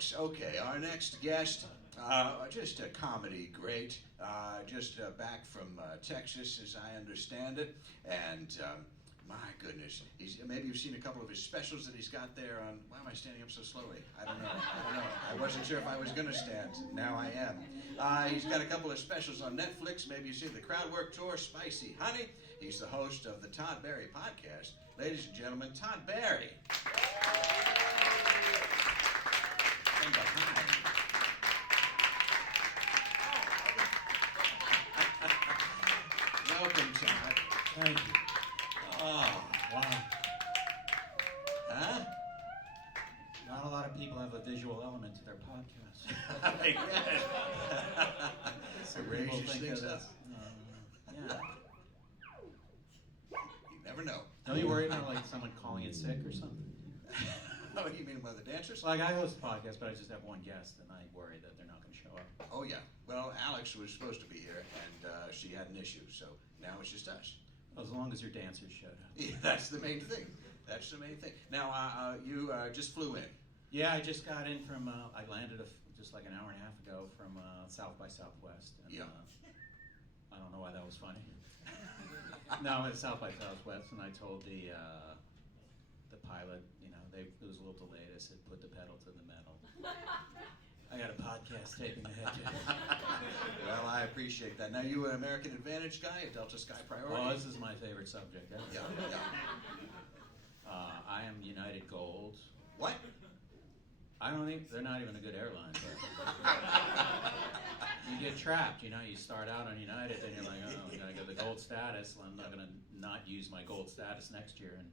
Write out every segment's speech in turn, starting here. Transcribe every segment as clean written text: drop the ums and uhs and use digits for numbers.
folks. Okay, our next guest, just a comedy great, just back from Texas, as I understand it, and my goodness, maybe you've seen a couple of his specials that he's got there on. Why am I standing up so slowly? I don't know. I wasn't sure if I was going to stand. Now I am. He's got a couple of specials on Netflix. Maybe you've seen the Crowd Work Tour, Spicy Honey. He's the host of the Todd Barry Podcast. Ladies and gentlemen, Todd Barry. From behind. Welcome, Todd. Thank you. Oh, Wow. huh? Not a lot of people have a visual element to their podcast. So raises things up. Yeah. You never know. Don't you worry about like someone calling in sick or something? Oh, you mean one of the dancers? Like I host a podcast, but I just have one guest, and I worry that they're not going to show up. Oh, yeah. Well, Alex was supposed to be here, and she had an issue, so now it's just us. As long as your dancers showed up. Yeah, that's the main thing. That's the main thing. Now, you just flew in. Yeah, I just got in from. I landed just like an hour and a half ago from South by Southwest. And, Yeah. I don't know why that was funny. No, it's South by Southwest, and I told the pilot, it was a little delayed. I said, put the pedal to the metal. I got a podcast taping ahead. Well, I appreciate that. Now, you an American Advantage guy, a Delta Sky Priority? Well, this is my favorite subject. Yeah. I am United Gold. What? They're not even a good airline. But you get trapped, you start out on United, then you're like, oh, I'm going to get the gold status. I'm not going to not use my gold status next year. And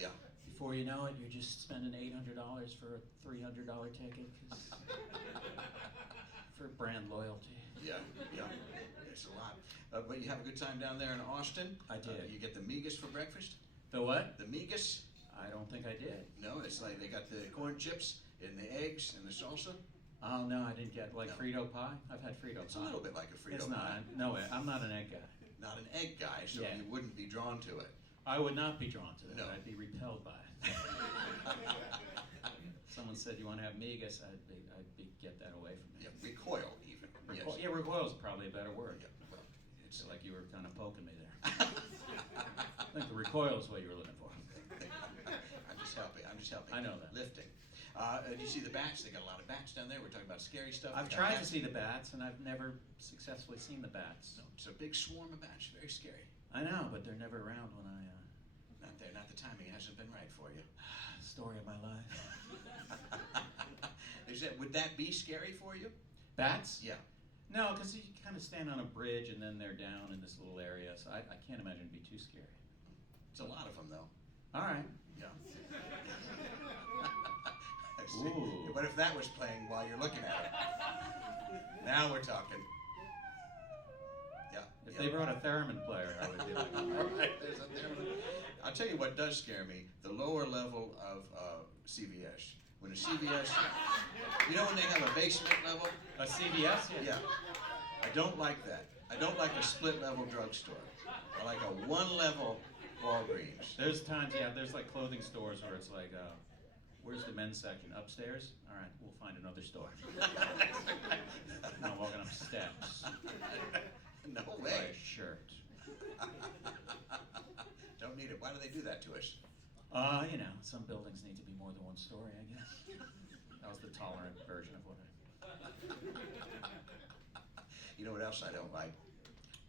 Yeah. before you know it, you're just spending $800 for a $300 ticket for brand loyalty. Yeah. It's a lot. But you have a good time down there in Austin? I did. You get the migas for breakfast? The what? The migas? I don't think I did. No, it's like they got the corn chips and the eggs and the salsa. Oh, no, I didn't get, No. Frito pie? I've had Frito It's pie. a little bit like a Frito It's pie. not. No way. I'm not an egg guy. Not an egg guy, so Yeah. you wouldn't be drawn to it. I would not be drawn to that. No. I'd be repelled by it. Someone said, you want to have migas? Get that away from me. Yeah, recoil even. Yes. Yeah, recoil is probably a better word. Yeah, well, It's like you were kind of poking me there. I think the recoil is what you were looking for. I'm just helping. I know that. Lifting. Do you see the bats? They got a lot of bats down there. We're talking about scary stuff. I've tried to see the bats, and I've never successfully seen the bats. No, it's a big swarm of bats. Very scary. I know, but they're never around when I... Not there. Not the timing hasn't been right for you. Story of my life. Would that be scary for you? Bats? Yeah. No, because you kind of stand on a bridge, and then they're down in this little area, so I can't imagine it'd be too scary. It's a lot of them, though. All right. Yeah. I see. Ooh. What if that was playing while you're looking at it? Now we're talking. Yeah. If they brought a theremin player, I would be like, All right, there's a theremin. I'll tell you what does scare me: the lower level of CVS. When a CVS, when they have a basement level. a CVS? Yeah. I don't like that. I don't like a split level drugstore. I like a one level Walgreens. There's times, there's like clothing stores where it's like, where's the men's section? Upstairs? All right, we'll find another store. I'm walking up steps. No Buy a way. shirt. Don't need it. Why do they do that to us? Some buildings need to be more than one story, I guess. That was the tolerant version of what You know what else I don't like?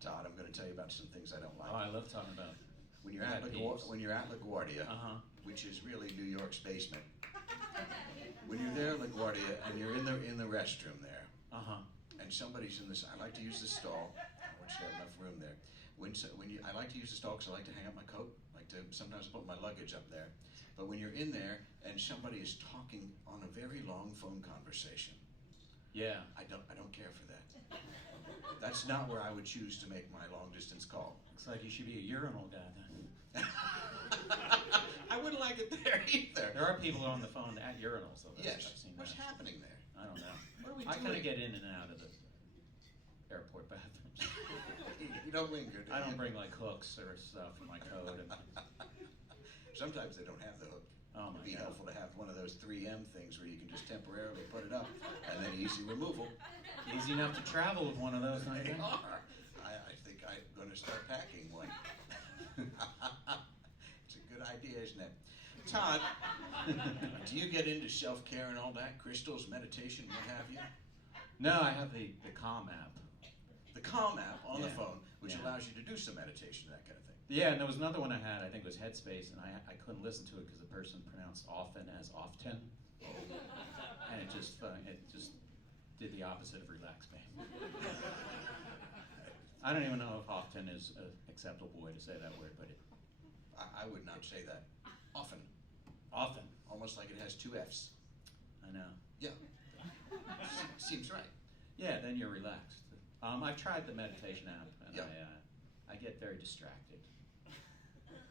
Todd, I'm going to tell you about some things I don't like. Oh, I love talking about When you're at LaGuardia, Uh-huh. which is really New York's basement, when you're there at LaGuardia and you're in the restroom there, Uh-huh. and somebody's in this, I like to use the stall. I want you to have enough room there. I like to use the stall because I like to hang up my coat. Sometimes I put my luggage up there. But when you're in there and somebody is talking on a very long phone conversation, Yeah. I don't care for that. That's not where I would choose to make my long distance call. Looks like you should be a urinal guy then. I wouldn't like it there either. There are people on the phone at urinals, though. I've Yes. seen What's that. happening there? I don't know. What are we I kind doing? of get in and out of the airport bathrooms. You don't linger, do you? I don't bring like hooks or stuff in my coat. Sometimes they don't have the hook. Oh my It'd be God. helpful to have one of those 3M things where you can just temporarily put it up and then easy removal. Easy enough to travel with one of those, I They think. are. I think I'm going to start packing one. It's a good idea, isn't it? Todd, do you get into self-care and all that? Crystals, meditation, what have you? No, I have the Calm app. The Calm app on the Yeah. phone, which Yeah. allows you to do some meditation, that kind of thing. Yeah, and there was another one I had, I think it was Headspace, and I couldn't listen to it because the person pronounced often as often. And it just did the opposite of relax me. I don't even know if often is an acceptable way to say that word, but it, I would not say that. Often. often, Almost like it has 2 F's. I know. Yeah. Seems right. Yeah, then you're relaxed. I've tried the meditation app, and Yeah. I get very distracted.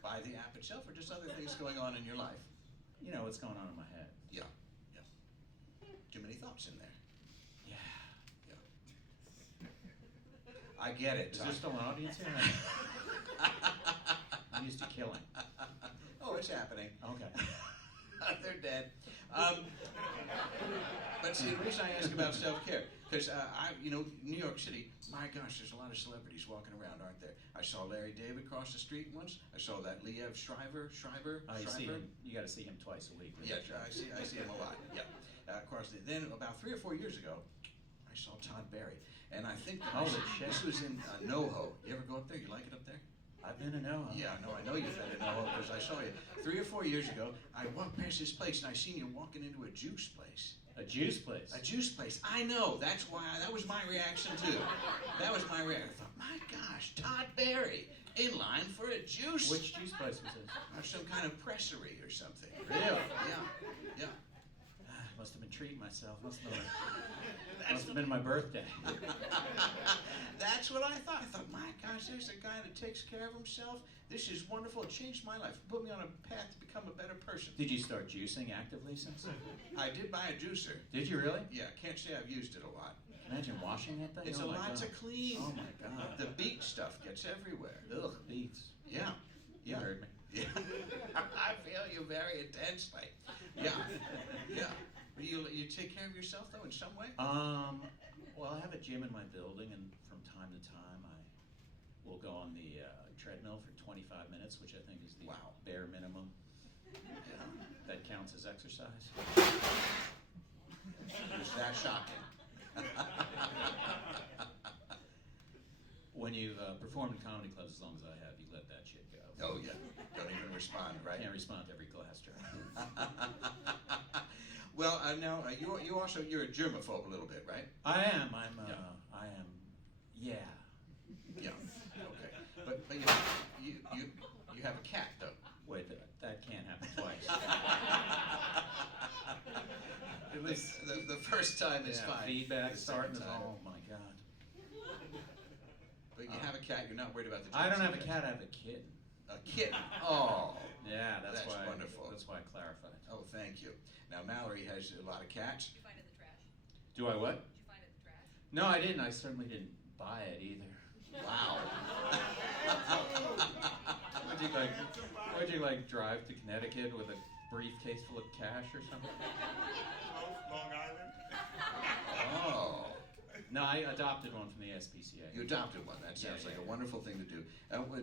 By the app itself or just other things going on in your life? You know what's going on in my head. Yeah. Yeah. Too many thoughts in there. Yeah. Yeah. I get it, Is Todd. there still an audience here? I'm used to killing. Oh, it's happening. Okay. They're dead. But see, the reason I ask about self-care, because New York City, my gosh, there's a lot of celebrities walking around, aren't there? I saw Larry David cross the street once. I saw that Liev Schreiber. You see him. You got to see him twice a week. Yeah, I see him a lot. Yeah, Then about 3 or 4 years ago, I saw Todd Barry, and I think that Holy shit. this was in NoHo. You ever go up there? You like it up there? I've been to NoHo. Yeah, no, I know you've been to NoHo because I saw you 3 or 4 years ago. I walked past this place and I seen you walking into a juice place. A juice place. A juice place. I know. That was my reaction too. That was my reaction. I thought, my gosh, Todd Barry in line for a juice. Which juice place was this? Some kind of pressery or something. Really? Yeah. Must have been treating myself. Must have been my birthday. That's what I thought. I thought, my gosh, there's a guy that takes care of himself. This is wonderful. It changed my life. It put me on a path to become a better person. Did you start juicing actively since? I did buy a juicer. Did you really? Yeah, can't say I've used it a lot. Imagine washing that thing. It's Oh a my lot God. to clean. Oh my God. The beet stuff gets everywhere. Ugh, beets. Yeah. You Yeah. heard me. Yeah. I feel you very intensely. Yeah. Yeah. You take care of yourself though in some way? Well, I have a gym in my building, and from time to time I will go on the treadmill for 25 minutes, which I think is the Wow. bare minimum Yeah. that counts as exercise. Is that shocking? When you've performed in comedy clubs as long as I have, you let that shit go. Oh yeah. Don't even respond, right? Can't respond to every glass jar. Well, now you're a germaphobe a little bit, right? I am. Yeah. Yeah. Yeah. Okay. But you have a cat though. Wait, that can't happen twice. At least The first time is yeah, fine. feedback The starting second is time. oh my God. But you have a cat. You're not worried about the. I don't have a germs, cat. I have a kitten. A kitten. Oh. Yeah, that's why. Wonderful. That's why I clarified. Oh, thank you. Now Mallory has a lot of cats. Did you find it in the trash? Do I what? Did you find it in the trash? No, I didn't. I certainly didn't buy it either. Wow. Would you drive to Connecticut with a briefcase full of cash or something? Long Island. Oh. No, I adopted one from the SPCA. You adopted one. That sounds Yeah, like yeah. a wonderful thing to do.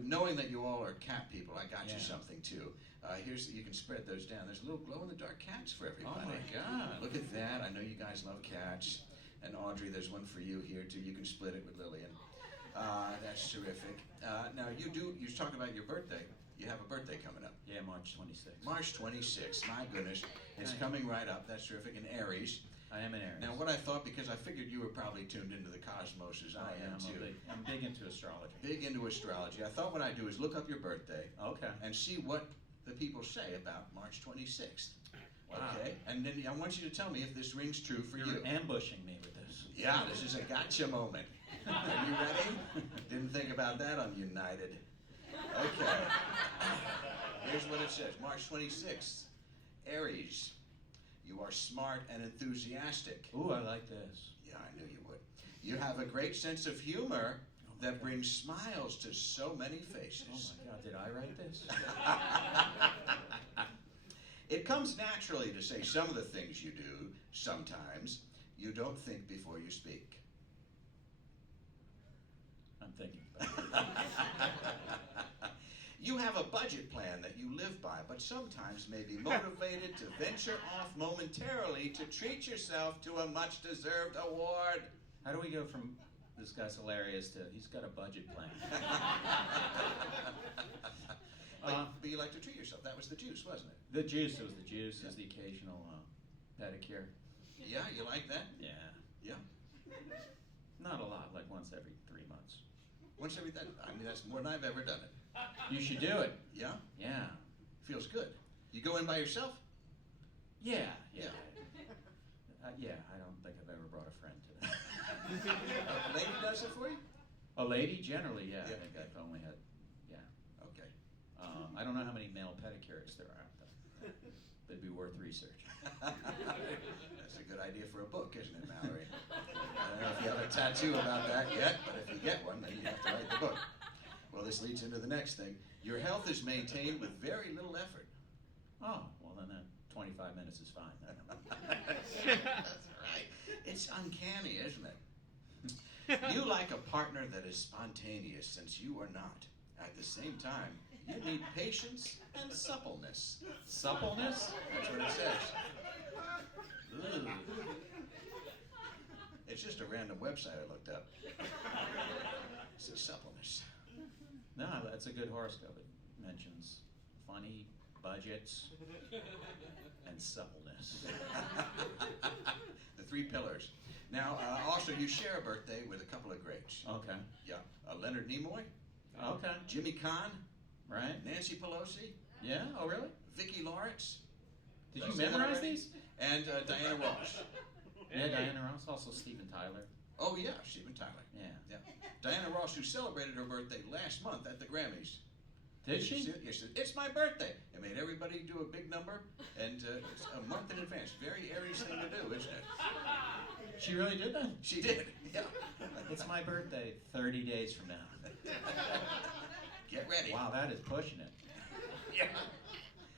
Knowing that you all are cat people, I got you Yeah. something too. You can spread those down. There's little glow-in-the-dark cats for everybody. Oh my God. Look at that. I know you guys love cats. And Audrey, there's one for you here too. You can split it with Lillian. That's terrific. Now you talk about your birthday. You have a birthday coming up. Yeah, March 26th. March 26th. My goodness. It's Right. coming right up. That's terrific. In Aries. I am an Aries. Now what I thought, because I figured you were probably tuned into the cosmos as I am too. I'm big into astrology. Big into astrology. I thought what I'd do is look up your birthday Okay. and see what the people say about March 26th. Wow. Okay? And then I want you to tell me if this rings true for You're you. ambushing me with this. Yeah, this is a gotcha moment. Are you ready? Didn't think about that on United. Okay. Here's what it says. March 26th. Aries. You are smart and enthusiastic. Ooh, I like this. Yeah, I knew you would. You have a great sense of humor that brings smiles to so many faces. Oh my God, did I write this? It comes naturally to say some of the things you do. Sometimes you don't think before you speak. I'm thinking about it. You have a budget plan that you live by, but sometimes may be motivated to venture off momentarily to treat yourself to a much-deserved award. How do we go from this guy's hilarious to he's got a budget plan? But you like to treat yourself. That was the juice, wasn't it? The juice, it was the juice, is the occasional pedicure. Yeah, you like that? Yeah. Yeah. Not a lot, like once every 3 months. Once every, that's more than I've ever done it. You should do it. Yeah? Yeah. Feels good. You go in by yourself? Yeah. Yeah. Yeah, I don't think I've ever brought a friend to that. A lady does it for you? A lady, generally, yeah. Yeah. I think I've only had, yeah. Okay. I don't know how many male pedicurists there are, but it'd be worth research. That's a good idea for a book, isn't it, Mallory? I don't know if you have a tattoo about that yet, but if you get one, then you have to write the book. Well, this leads into the next thing. Your health is maintained with very little effort. Oh, well then 25 minutes is fine. That's right. It's uncanny, isn't it? You like a partner that is spontaneous, since you are not. At the same time, you need patience and suppleness. Suppleness? That's what it says. Ooh. It's just a random website I looked up. It says suppleness. No, that's a good horoscope. It mentions funny, budgets, and suppleness. The 3 pillars. Now, also, you share a birthday with a couple of greats. Okay. Yeah. Leonard Nimoy, Okay. Jimmy Kahn, Right? Nancy Pelosi, Yeah? Oh, really? Vicki Lawrence. Did Did I you say that memorize already? these? And Diana Ross. Yeah, Diana Ross. Also Steven Tyler. Oh, yeah, Steven Tyler. Yeah. Yeah. Diana Ross, who celebrated her birthday last month at the Grammys. Did she? Yes, it's my birthday. It made everybody do a big number, and it's a month in advance. Very Aries thing to do, isn't it? She really did that? She did, yeah. It's my birthday 30 days from now. Get ready. Wow, that is pushing it. Yeah.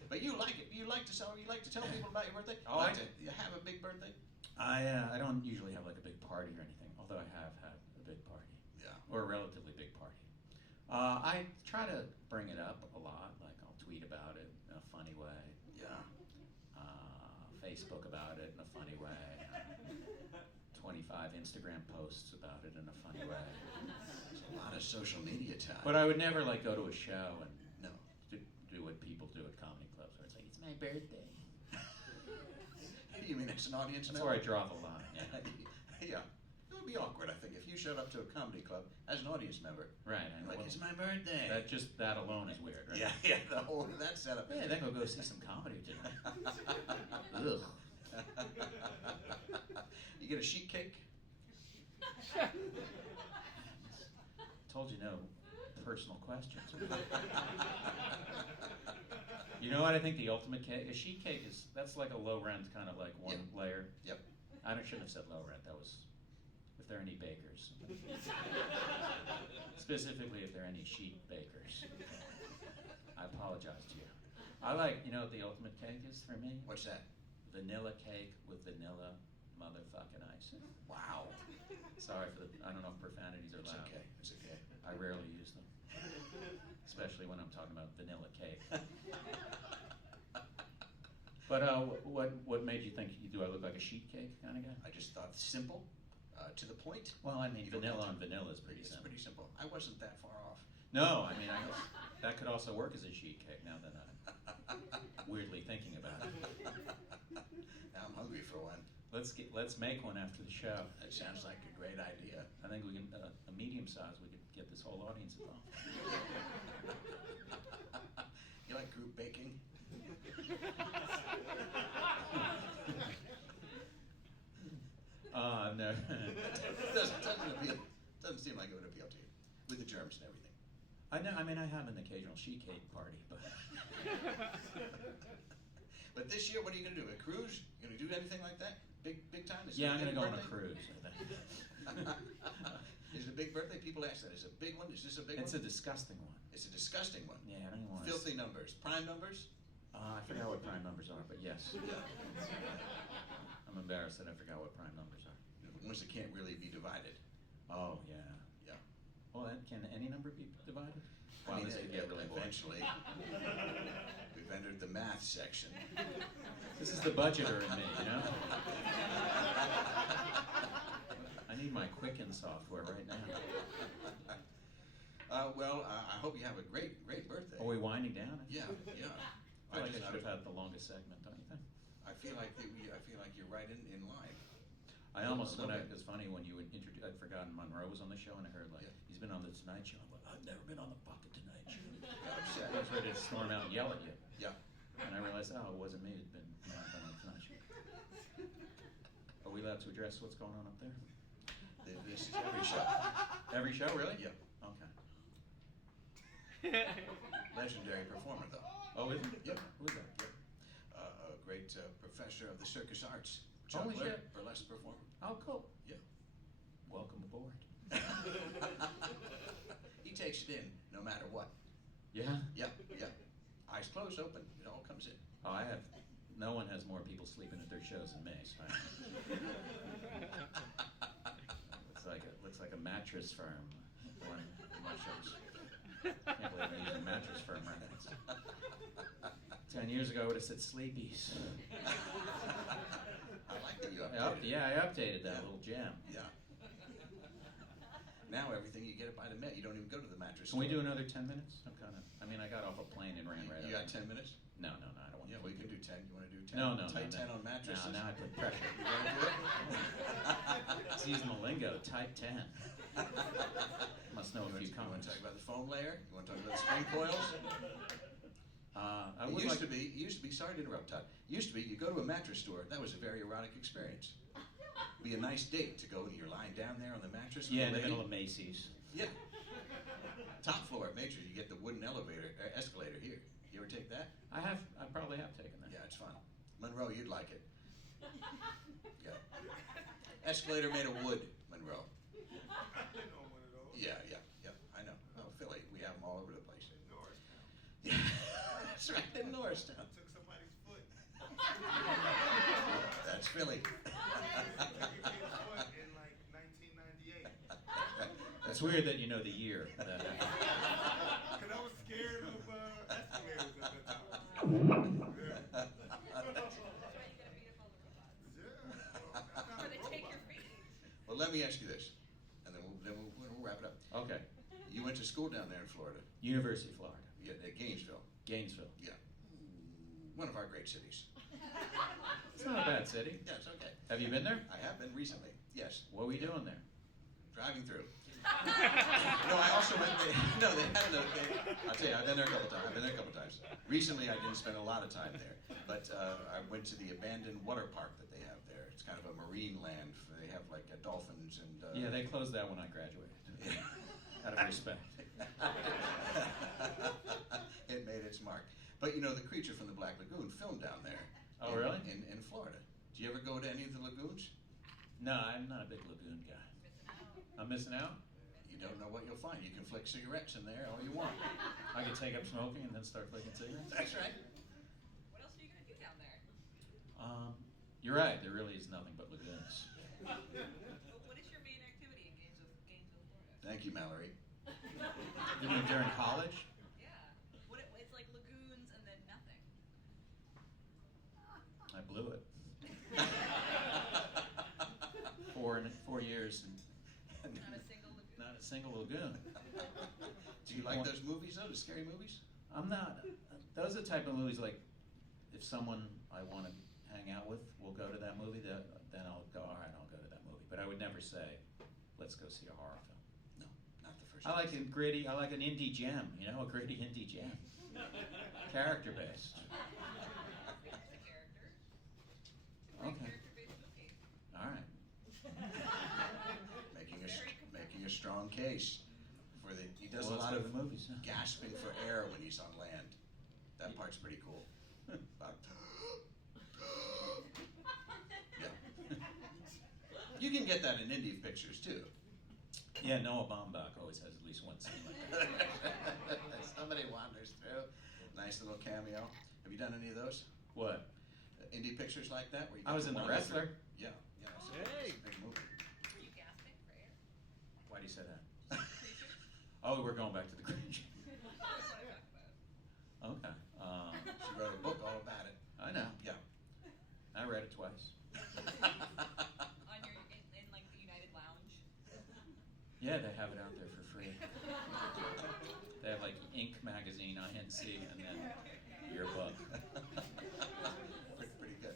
But you like it. You like to celebrate. You like to tell people about your birthday. Oh, like I to you have a big birthday. I don't usually have like a big party or anything, although I have had a big party. Yeah. Or a relatively big party. I try to bring it up a lot, like I'll tweet about it in a funny way, Yeah. Facebook about it in a funny way, 25 Instagram posts about it in a funny way. There's a lot of social media time. But I would never like go to a show and No. do what people do at comedy clubs, where it's like, it's my birthday. You mean as an audience That's member? where I draw the line. Yeah. Yeah. It would be awkward, I think, if you showed up to a comedy club as an audience member. Right. I know. Like, Well, it's my birthday. that alone is weird, right? Yeah, the whole that setup. Yeah, then go see some comedy tonight. Ugh. You get a sheet cake. Told you no personal questions. You know what I think the ultimate cake? A sheet cake that's like a low rent kind of like one Yep. layer. Yep. Shouldn't have said low rent. That was if there are any bakers. Specifically if there are any sheet bakers. I apologize to you. I like, you know what the ultimate cake is for me? What's that? Vanilla cake with vanilla motherfucking icing. Wow. Sorry for I don't know if profanities are It's allowed. okay. It's okay. I rarely use them. Especially when I'm talking about vanilla cake. But what made you think, do I look like a sheet cake kind of guy? I just thought simple, to the point. Well, I mean, You don't vanilla have on vanilla is pretty It's simple. pretty simple. I wasn't that far off. No, I mean, that could also work as a sheet cake now that I'm weirdly thinking about it. Now I'm hungry for one. Let's make one after the show. That sounds like a great idea. I think we can, a medium size, we could get this whole audience involved. You like group baking? No. Doesn't seem like it would appeal to you, with the germs and everything. I know. I mean, I have an occasional sheet cake party, but But this year, what are you going to do? A cruise? You going to do anything like that? Big time? Is it yeah, a I'm gonna big go on a birthday? cruise. I think. Is it a big birthday? People ask that. Is it a big one? Is this a big It's a one? disgusting one. It's a disgusting one. Yeah, I don't even want Filthy numbers. Prime numbers? I forgot what prime numbers are, but yes. I'm embarrassed that I forgot what prime numbers are. Ones that can't really be divided. Oh, yeah. Yeah. Well, can any number be divided? I Wow, mean, this could get really boring. eventually, we've entered the math section. This is the budgeter in me, you know? I need my Quicken software right now. I hope you have a great birthday. Are we winding down? Yeah, yeah. I feel like I should have had the longest segment, don't you think? I feel like you're right in line. I almost, it's funny when you would introduce, I'd forgotten Monroe was on the show and I heard like, Yeah. he's been on the Tonight Show. I'm like, I've never been on the fucking Tonight Show. Got upset. I was ready to storm out and yell at you. Yeah. And I realized, oh, it wasn't me, it'd been on the Tonight Show. Are we allowed to address what's going on up there? This is every show. Every show, really? Yeah. Okay. Legendary performer, though. Oh, is it? Yep. Who is that? Yep. A great professor of the circus arts. Holy Juggler, shit. burlesque performer. Oh, cool. Yeah. Welcome aboard. He takes it in, no matter what. Yeah? Yep, yep. Eyes closed, open, it all comes in. Oh, no one has more people sleeping at their shows than me, so looks like a mattress firm on my shows. Can't believe I'm using mattress firm records. 10 years ago, I would have said Sleepies. I like that you updated it. Yeah, I updated that little jam. Yeah. Now everything you get it by the Met. You don't even go to the mattress Can we store. do another 10 minutes? I got off a plane and ran right You out. got 10 minutes? No, I don't want Yeah, to. we can do 10. You want to do 10? No. Tight 10 on mattresses? Now I put pressure. You want to do it? It's using the lingo, type 10. Must know a few You want comments. to talk about the foam layer? You want to talk about the spring coils? I It would used like to be, sorry to interrupt, Todd. Used to be, you go to a mattress store, that was a very erotic experience. Be a nice date to go and you're lying down there on the mattress. with Yeah, a in the lady. middle of Macy's. Yeah. Top floor at Major, you get the wooden escalator here. You ever take that? I probably have taken that. Yeah, it's fun. Monroe, you'd like it. Yeah. Escalator made of wood, Monroe. I've been on one of those. Yeah, I know. Oh, Philly, we have them all over the place. In Norristown. Yeah, that's right, in Norristown. I took somebody's foot. That's Philly. I took a kid's foot in like 1998. It's weird that you know the year. That happened. Because I was scared of escalators at the time. That's why you gotta beat up all the robots. Yeah. Or they take your feet. Well, let me ask you this, and then we'll wrap it up. Okay. You went to school down there in Florida, University of Florida. at Gainesville. Gainesville. Yeah. One of our great cities. It's not a bad city. Yeah, it's okay. Have you been there? I have been recently, yes. What were you doing there? Driving through. No, I also went. I'll tell you, I've been there a couple times. Recently, I didn't spend a lot of time there, but I went to the abandoned water park that they have there. It's kind of a marine land. They have like dolphins and. Yeah, they closed that when I graduated. Out of respect. It made its mark. But you know, the Creature from the Black Lagoon filmed down there. Oh, really? In Florida. Do you ever go to any of the lagoons? No, I'm not a big lagoon guy. I'm missing out? You don't know what you'll find. You can flick cigarettes in there all you want. I could take up smoking and then start flicking cigarettes? That's right. What else are you gonna do down there? You're right, there really is nothing but lagoons. What is your main activity in Gainesville, Florida? Thank you, Mallory. You mean during college? Yeah. It's like lagoons and then nothing. I blew it. 4 years and Not a single lagoon. not a single lagoon. Do you like those movies though, the scary movies? I'm not. Those are the type of movies like, if someone I want to hang out with will go to that movie, then I'll go, all right, I'll go to that movie. But I would never say, let's go see a horror film. No, not the first I like a gritty, I like an indie gem, you know, a gritty indie gem. Character based. It's a character. It's a great Okay. character-based movie. All right. Making a strong case for the. He does Well, a lot let's of go to the movies, huh? gasping for air when he's on land. That part's pretty cool. About- yeah. You can get that in indie pictures too. Yeah, Noah Baumbach always has at least one scene like that. Somebody wanders through. Nice little cameo. Have you done any of those? What? Indie pictures like that? Where you I was get in The one with Wrestler. your- Yeah, it's a, Hey. it's a big movie. Are you gasping for air? Why do you say that? Creature? Oh, we're going back to the creature. That's what I talk about. Okay. She wrote a book all about it. I know. Yeah. I read it twice. On your in like the United Lounge. Yeah, they have it out there for free. They have like Ink magazine, INC, and then your book. Pretty good.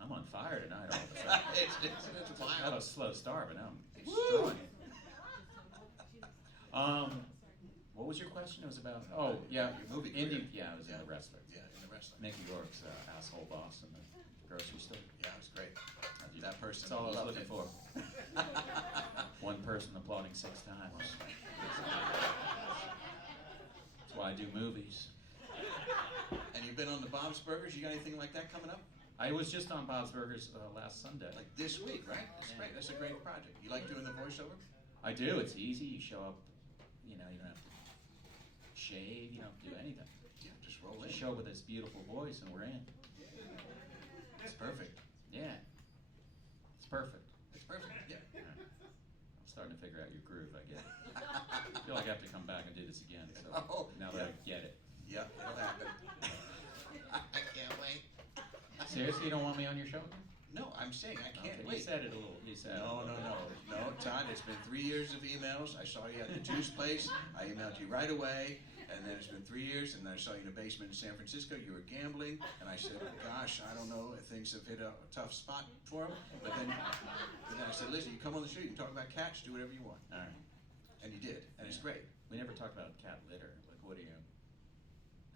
I'm on fire tonight all of a sudden. It's I had a wild. slow start, but now I'm Woo! destroying it. What was your question? It was about, oh, yeah, Your movie Indie, career. yeah, I was in The Wrestler. Yeah, in The Wrestler. Mickey Rourke's asshole boss in the grocery store. Yeah, it was great. That person That's all I was loved looking it. for. One person applauding 6 times. That's why I do movies. And you've been on the Bob's Burgers. You got anything like that coming up? I was just on Bob's Burgers last Sunday. Like this week, right? That's great. That's a great project. You like doing the voiceover? I do. It's easy. You show up. You know, you don't have to shave. You don't have to do anything. Yeah, just roll in. Just show up with this beautiful voice, and we're in. It's perfect. Yeah, it's perfect. It's perfect. Yeah. All right. I'm starting to figure out your groove. I get it. I feel like I have to come back and do this again. So Oh, now that yeah. I get it. Yeah, it'll happen. I can't wait. Seriously, you don't want me on your show again? No, I'm saying I can't Okay, wait. You said it a little. You said No, it. no, Todd, it's been 3 years of emails. I saw you at the juice place. I emailed you right away. And then it's been 3 years, and then I saw you in the basement in San Francisco. You were gambling, and I said, gosh, I don't know if things have hit a tough spot for him. But then I said, listen, you come on the street, you can talk about cats, do whatever you want. All right. And you did, and it's great. We never talked about cat litter. Like, what are you?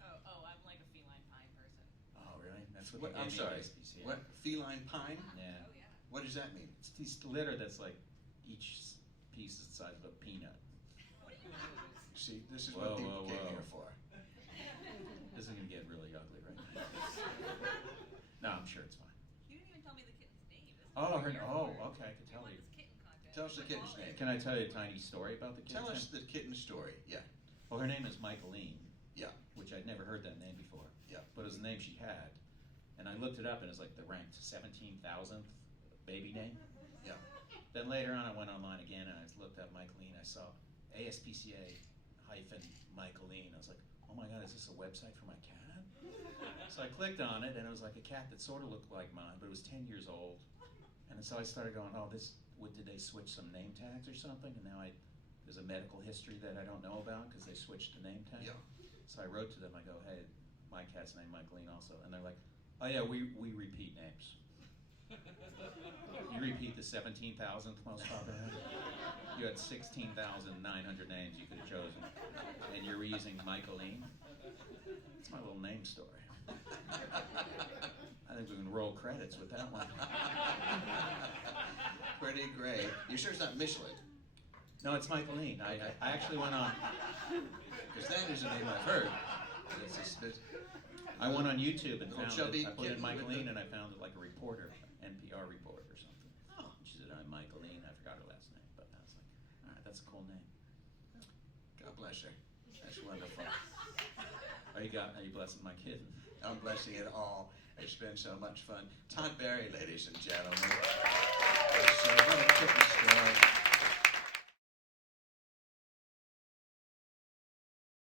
Oh, I'm like a feline pine person. Oh, really? That's what What, they I'm gave me sorry, at SPCA. what, feline pine? Yeah. Oh yeah. What does that mean? It's this litter that's like each piece is the size of a peanut. What do you lose? See, this is Whoa, what people whoa, came whoa. here for. This is gonna get really ugly right now. No, I'm sure it's fine. You didn't even tell me the kitten's name. This is Oh, what her. we're here Oh, for. okay. I can We tell want you. this kitten content. Tell us the Like kitten's all name. this. Can I tell you a tiny story about the kitten? Tell us the kitten story. Yeah, Well, her name is Michaeline, yeah, which I'd never heard that name before. yeah. But it was the name she had, and I looked it up, and it's like the ranked 17,000th baby name. Yeah. Then later on, I went online again, and I looked up Michaeline. I saw ASPCA hyphen Michaeline. I was like, oh my God, is this a website for my cat? So I clicked on it, and it was like a cat that sort of looked like mine, but it was 10 years old. And so I started going, oh, did they switch some name tags or something? And now there's a medical history that I don't know about because they switched the name tag. Yeah. So I wrote to them, I go, hey, my cat's named Michaeline also. And they're like, oh yeah, we repeat names. You repeat the 17,000th most popular. You had 16,900 names you could have chosen, and you're using Michaeline. It's my little name story. I think we can roll credits with that one. Pretty great. You sure it's not Michelin? No, it's Michaeline. I actually went on. Because that is a name I've heard. I went on YouTube and Little found chubby it. I put in kitten with Michaeline, the- and I found it like a reporter, NPR reporter or something. Oh. She said, I'm Michaeline. I forgot her last name, but I was like, all right, that's a cool name. God bless her. That's wonderful. Are you blessing my kid? I'm blessing it all. It's been so much fun. Todd Barry, ladies and gentlemen. So what a kitten story.